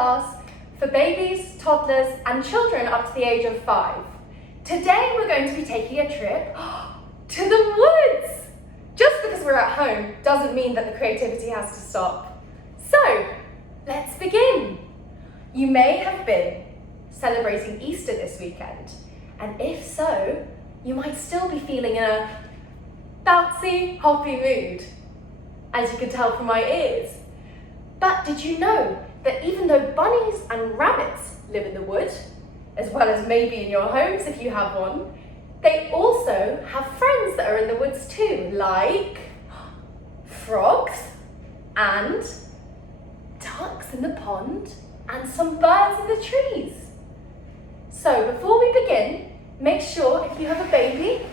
class for babies, toddlers and children up to the age of 5. Today we're going to be taking a trip to the woods. Just because we're at home doesn't mean that the creativity has to stop. So, let's begin. You may have been celebrating Easter this weekend, and if so, you might still be feeling in a bouncy, hoppy mood, as you can tell from my ears. But did you know that even though bunnies and rabbits live in the wood, as well as maybe in your homes if you have one, they also have friends that are in the woods too, like frogs and ducks in the pond and some birds in the trees. So before we begin, make sure if you have a baby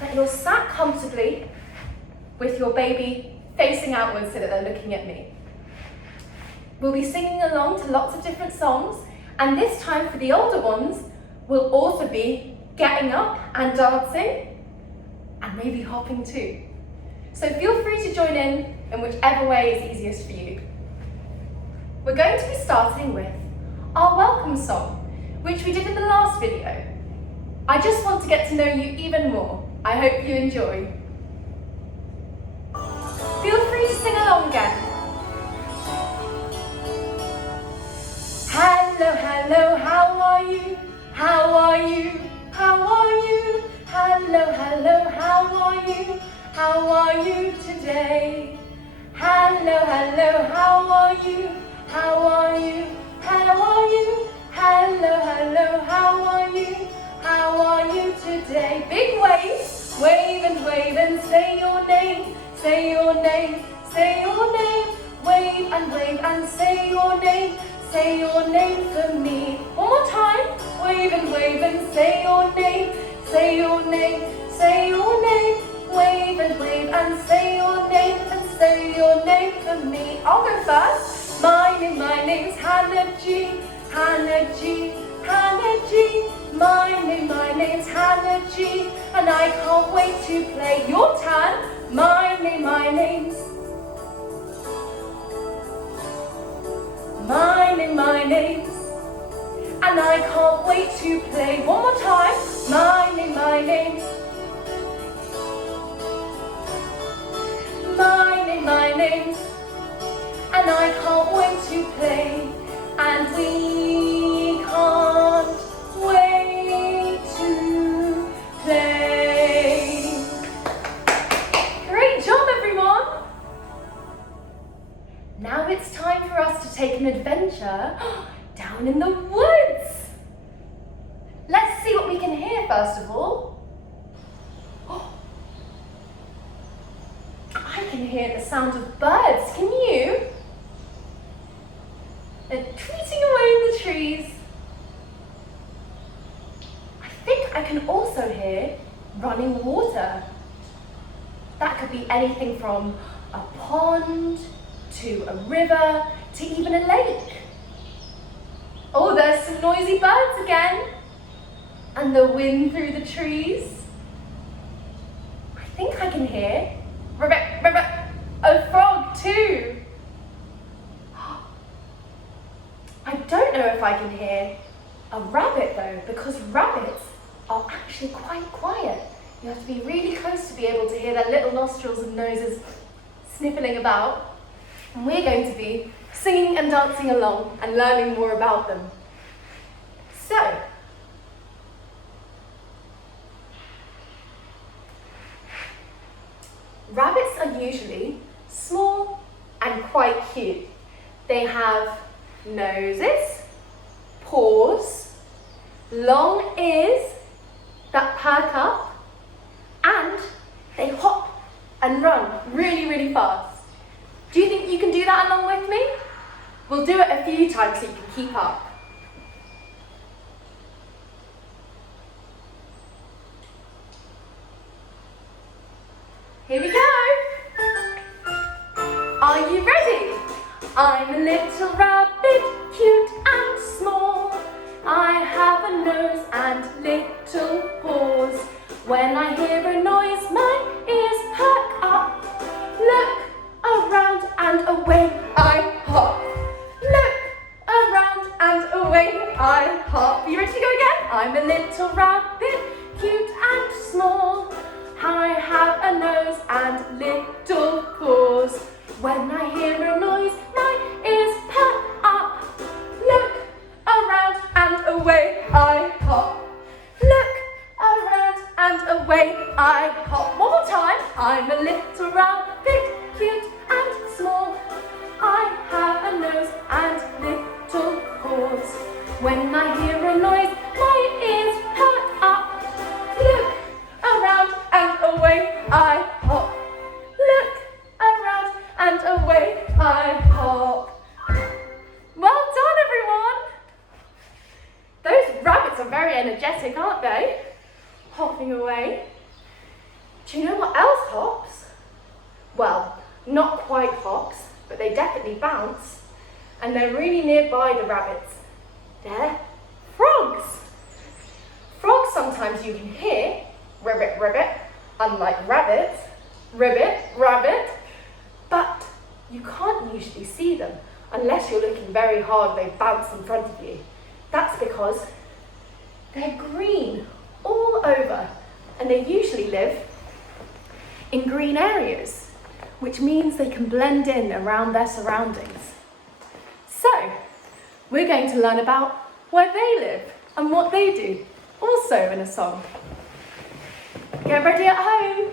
that you're sat comfortably with your baby facing outwards so that they're looking at me. We'll be singing along to lots of different songs, and this time for the older ones, we'll also be getting up and dancing and maybe hopping too. So feel free to join in whichever way is easiest for you. We're going to be starting with our welcome song, which we did in the last video. I just want to get to know you even more. I hope you enjoy. Feel free to sing along again. Hello, hello, how are you? How are you? How are you? Hello, hello, how are you? How are you today? Hello, hello, how are you? How are you? How are you? Hello, hello, how are you? How are you today? Big wave, wave and say your name, say your name, say your name. Wave and say your name. Say your name for me. One more time. Wave and say your name. Say your name. Say your name. Wave and say your name. And say your name for me. I'll go first. My name's Hannah G. Hannah G. Hannah G. My name's Hannah G. And I can't wait to play. Your turn. My name's My name's, and I can't wait to play. One more time. My name's My name's, and I can't wait to play. And we can't wait to play. Great job, everyone. Now it's time for us to take an adventure down in the woods. Let's see what we can hear first of all. I can hear the sound of birds, can you? They're tweeting away in the trees. I think I can also hear running water. That could be anything from a pond to a river, to even a lake. Oh, there's some noisy birds again. And the wind through the trees. I think I can hear a frog too. I don't know if I can hear a rabbit though, because rabbits are actually quite quiet. You have to be really close to be able to hear their little nostrils and noses sniffling about. And we're going to be singing and dancing along and learning more about them. So, rabbits are usually small and quite cute. They have noses, paws, long ears that perk up, and they hop and run really, really fast. Do you think you can do that along with me? We'll do it a few times so you can keep up. Here we go. Are you ready? I'm a little rabbit, cute and small. I have a nose and little paws. When I hear a noise, my ears perk up. Look around and away I hop. Look I'm a little rabbit, cute and small. I have a nose and little paws. When I hear a noise, my ears perk up. Look around and away I hop. Look around and away I hop. One more time. I'm a little rabbit, cute and small. I have a nose and little paws. When I hear a noise, my ears perk up. Look around and away I hop. Look around and away I hop. Well done, everyone! Those rabbits are very energetic, aren't they? Hopping away. Do you know what else hops? Well, not quite hops, but they definitely bounce. And they're really nearby the rabbits. They're frogs. Frogs sometimes you can hear, ribbit, ribbit, unlike rabbits, ribbit, rabbit, but you can't usually see them unless you're looking very hard and they bounce in front of you. That's because they're green all over and they usually live in green areas, which means they can blend in around their surroundings. So, we're going to learn about where they live and what they do, also in a song. Get ready at home.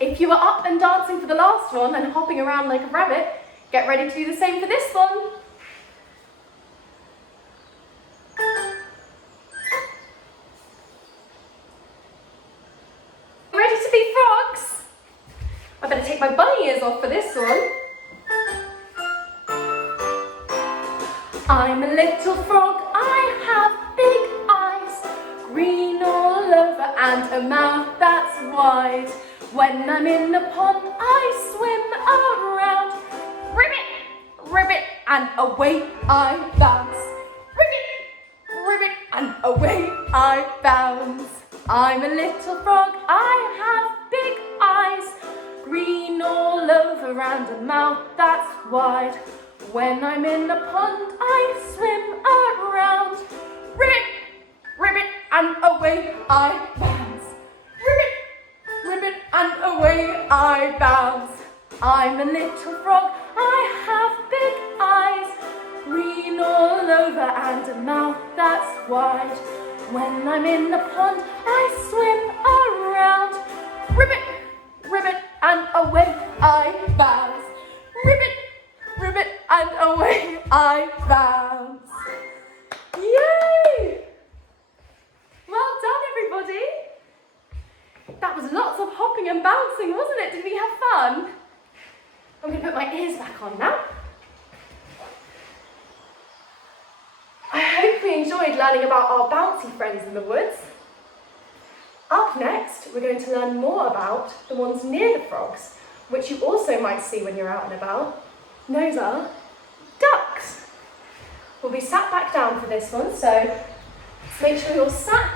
If you were up and dancing for the last one and hopping around like a rabbit, get ready to do the same for this one. Ready to be frogs? I better take my bunny ears off for this one. I'm a little frog, I have big eyes, green all over and a mouth that's wide. When I'm in the pond, I swim around, ribbit, ribbit, and away I bounce. Ribbit, ribbit, and away I bounce. I'm a little frog, I have big eyes, green all over and a mouth that's wide. When I'm in the pond, I swim around, ribbit, ribbit, and away I bounce. Ribbit, ribbit, and away I bounce. I'm a little frog, I have big eyes, green all over and a mouth that's wide. When I'm in the pond, I swim around, ribbit, ribbit, and away I bounce. Ribbit, ribbit, and away I bounce. Yay! Well done, everybody. That was lots of hopping and bouncing, wasn't it? Did we have fun? I'm going to put my ears back on now. I hope we enjoyed learning about our bouncy friends in the woods. Up next, we're going to learn more about the ones near the frogs, which you also might see when you're out and about. Those are ducks. We'll be sat back down for this one, so make sure you're sat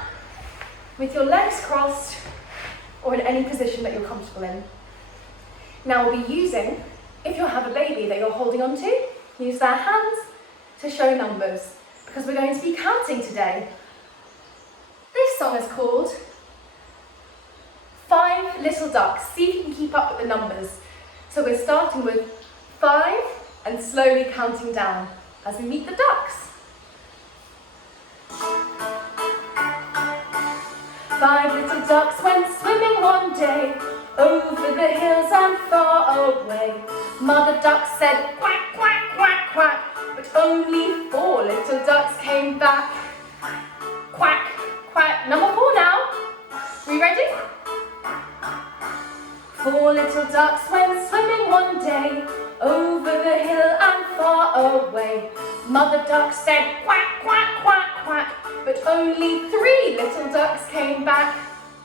with your legs crossed or in any position that you're comfortable in. Now we'll be using, if you have a baby that you're holding on to, use their hands to show numbers, because we're going to be counting today. This song is called 5 Little Ducks. See if you can keep up with the numbers. So we're starting with 5 and slowly counting down as we meet the ducks. 5 little ducks went swimming one day, over the hills and far away. Mother duck said quack, quack, quack, quack, but only 4 little ducks came back. Quack, quack. Number 4 now. We ready? 4 little ducks went swimming one day, over the hill and far away. Mother duck said quack, quack, quack, quack, but only 3 little ducks came back.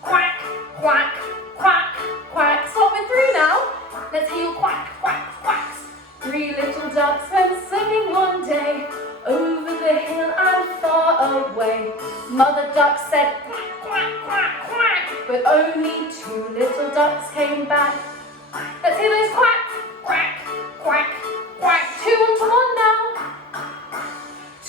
Quack, quack, quack, quack. Stop with 3 now. Let's hear your quack, quack, quacks. 3 little ducks went swimming one day, over the hill and far away. Mother duck said quack, quack, quack, quack, but only 2 little ducks came back. Let's hear those quacks. Quack, quack, quack. 2 onto 1 now.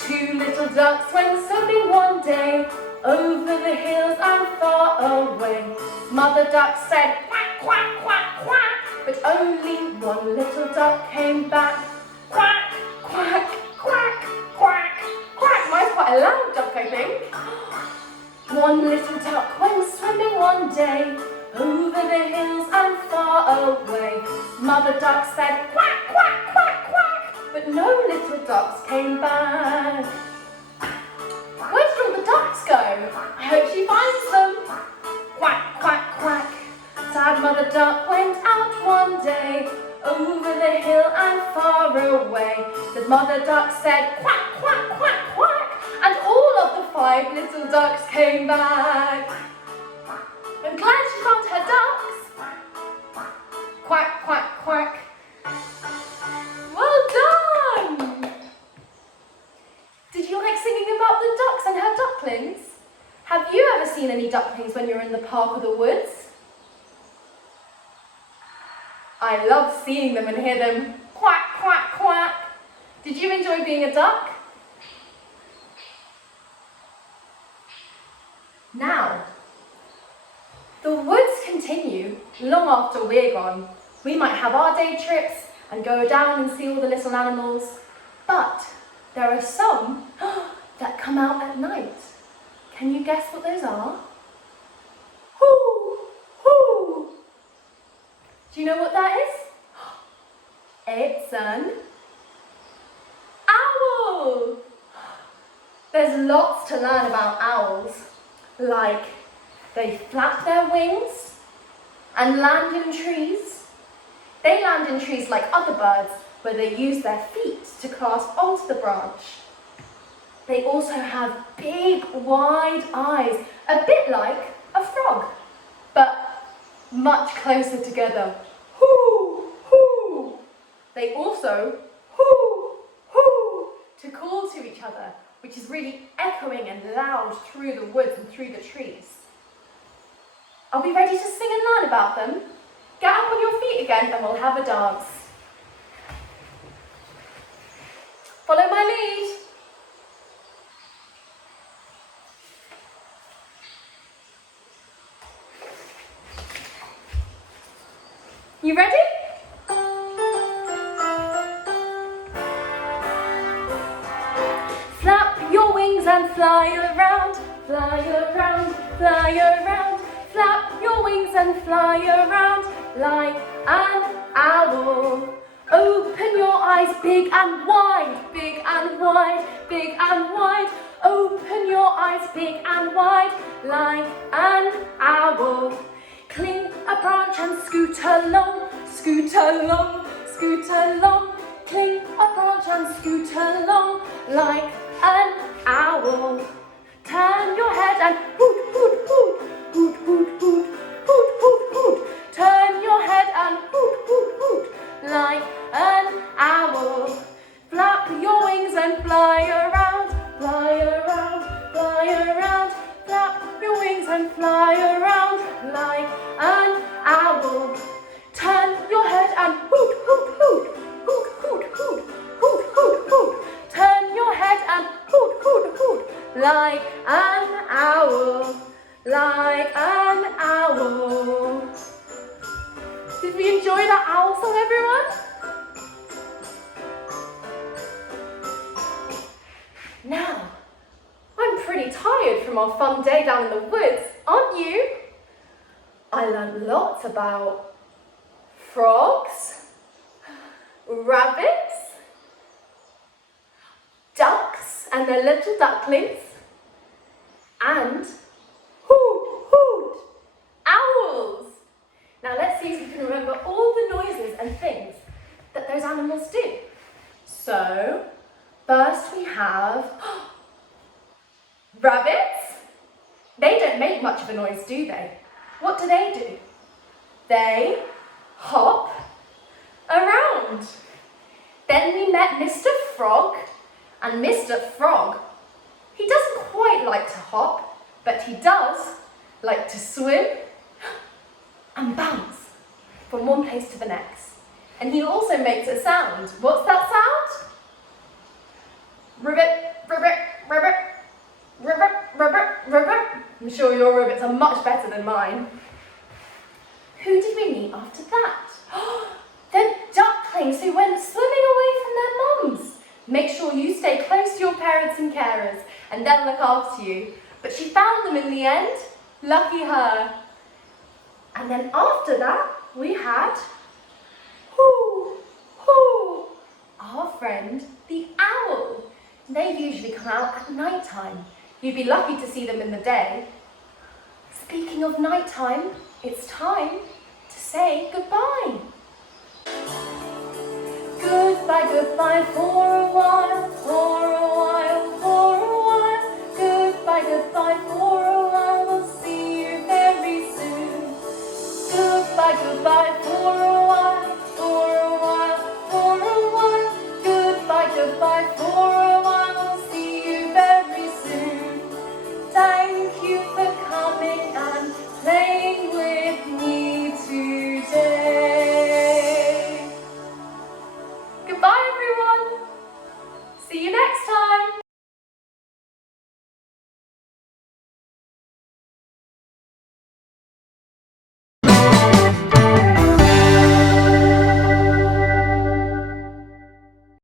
Two little ducks went swimming one day over the hills and far away. Mother duck said quack, quack, quack, quack, but only one little duck came back. Quack, quack, quack, quack, quack. Mine's quite a loud duck, I think. One little duck went swimming one day over the hills and far away. Mother duck said quack, quack, quack, quack, but no little ducks came back. Where did all the ducks go? I hope she finds them. Quack, quack, quack. Sad Mother Duck went out one day over the hill and far away. The Mother Duck said quack, quack, quack, quack, and all of the 5 little ducks came back. I'm glad she found her ducks. Quack, quack, quack. Well done! Did you like singing about the ducks and her ducklings? Have you ever seen any ducklings when you're in the park or the woods? I love seeing them and hear them quack, quack, quack. Did you enjoy being a duck? Now, the woods continue long after we're gone. We might have our day trips and go down and see all the little animals, but there are some that come out at night. Can you guess what those are? Hoo, hoo. Do you know what that is? It's an owl. There's lots to learn about owls, like they flap their wings and land in trees. They land in trees like other birds, where they use their feet to clasp onto the branch. They also have big, wide eyes, a bit like a frog, but much closer together. Hoo, hoo. They also hoo, hoo to call to each other, which is really echoing and loud through the woods and through the trees. Are we ready to sing and learn about them? Get up on your feet again and we'll have a dance. Follow my lead. You ready? Flap your wings and fly around, fly around, fly around. Flap your wings and fly around like an owl. Open your eyes big and wide, big and wide, big and wide. Open your eyes big and wide like an owl. Cling a branch and scoot along, scoot along, scoot along. Cling a branch and scoot along like an owl. Turn your head and hoot, hoot, hoot, hoot, hoot, hoot, hoot, hoot, hoot. Turn your head and hoot, hoot, hoot like an owl. Flap your wings and fly around, fly around, fly around. Flap your wings and fly around like an owl. Turn your head and hoot, hoot, hoot, hoot, hoot, hoot, hoot, hoot, hoot. Turn your head and hoot, hoot, hoot like an owl, like an owl. Did we enjoy that owl song, everyone? Now, I'm pretty tired from our fun day down in the woods, aren't you? I learned lots about frogs, rabbits, ducks and their little ducklings, and hoot, hoot, owls. Now let's see if you can remember all the noises and things that those animals do. So, first we have rabbits. They don't make much of a noise, do they? What do? They hop around. Then we met Mr. Frog, and Mr. Frog, he doesn't quite like to hop, but he does like to swim and bounce from one place to the next. And he also makes a sound. What's that sound? Ribbit, Ribbit, ribbit, ribbit, ribbit, ribbit. I'm sure your ribbits are much better than mine. Who did we meet after that? The ducklings who went swimming away from their mums. Make sure you stay close to your parents and carers and they'll look after you. But she found them in the end. Lucky her. And then after that, we had our friend the owl. They usually come out at night time. You'd be lucky to see them in the day. Speaking of night time, it's time to say goodbye. Goodbye, goodbye for a while,